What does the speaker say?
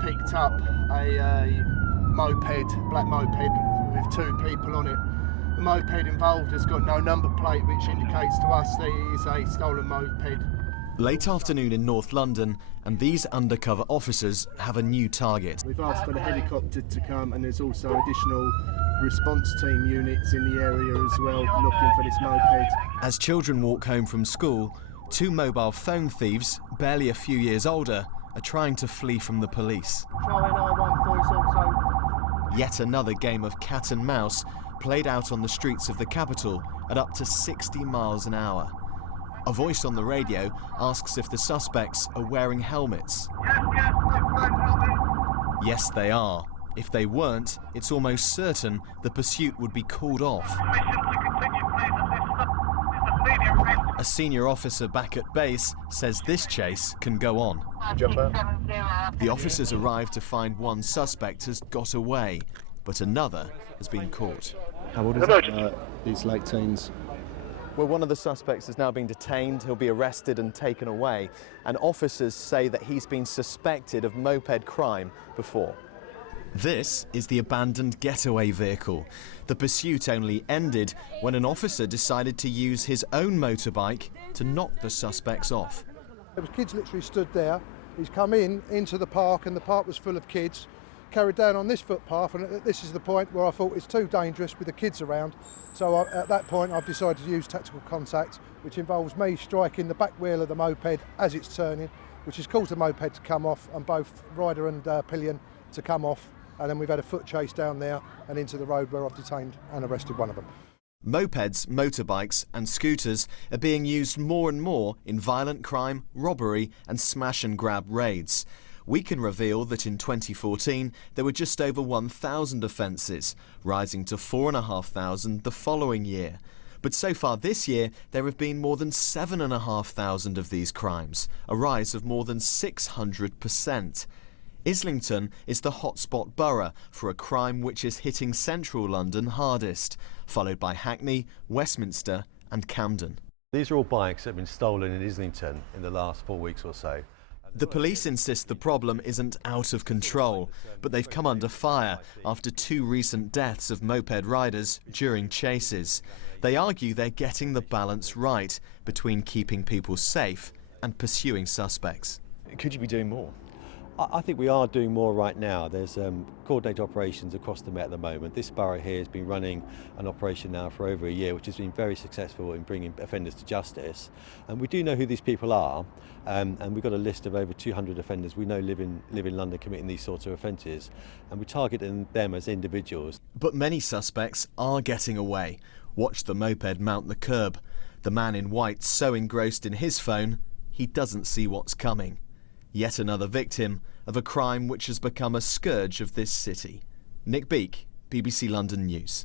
picked up a moped, black moped, with 2 people on it. The moped involved has got no number plate, which indicates to us that it is a stolen moped. Late afternoon in North London, and these undercover officers have a new target. We've asked for the helicopter to come, and there's also additional response team units in the area as well, looking for this moped. As children walk home from school, 2 mobile phone thieves, barely a few years older, are trying to flee from the police. Try 914 also. Yet another game of cat and mouse played out on the streets of the capital at up to 60 miles an hour. A voice on the radio asks if the suspects are wearing helmets. Yes, they are. If they weren't, it's almost certain the pursuit would be called off. A senior officer back at base says this chase can go on. The officers arrive to find one suspect has got away, but another has been caught. How old is it? He's late teens. Well, one of the suspects has now been detained. He'll be arrested and taken away. And officers say that he's been suspected of moped crime before. This is the abandoned getaway vehicle. The pursuit only ended when an officer decided to use his own motorbike to knock the suspects off. There was kids literally stood there. He's come into the park, and the park was full of kids. Carried down on this footpath, and this is the point where I thought it's too dangerous with the kids around. So at that point I've decided to use tactical contact, which involves me striking the back wheel of the moped as it's turning, which has caused the moped to come off and both rider and pillion to come off. And then we've had a foot chase down there and into the road where I've detained and arrested one of them. Mopeds, motorbikes and scooters are being used more and more in violent crime, robbery and smash and grab raids. We can reveal that in 2014 there were just over 1,000 offences, rising to 4,500 the following year. But so far this year there have been more than 7,500 of these crimes, a rise of more than 600%. Islington is the hotspot borough for a crime which is hitting central London hardest, followed by Hackney, Westminster and Camden. These are all bikes that have been stolen in Islington in the last 4 weeks or so. The police insist the problem isn't out of control, but they've come under fire after 2 recent deaths of moped riders during chases. They argue they're getting the balance right between keeping people safe and pursuing suspects. Could you be doing more? I think we are doing more right now. There's coordinated operations across the Met at the moment. This borough here has been running an operation now for over a year, which has been very successful in bringing offenders to justice. And we do know who these people are, and we've got a list of over 200 offenders we know live in London committing these sorts of offences, and we target them as individuals. But many suspects are getting away. Watch the moped mount the curb. The man in white so engrossed in his phone, he doesn't see what's coming. Yet another victim of a crime which has become a scourge of this city. Beake, BBC London News.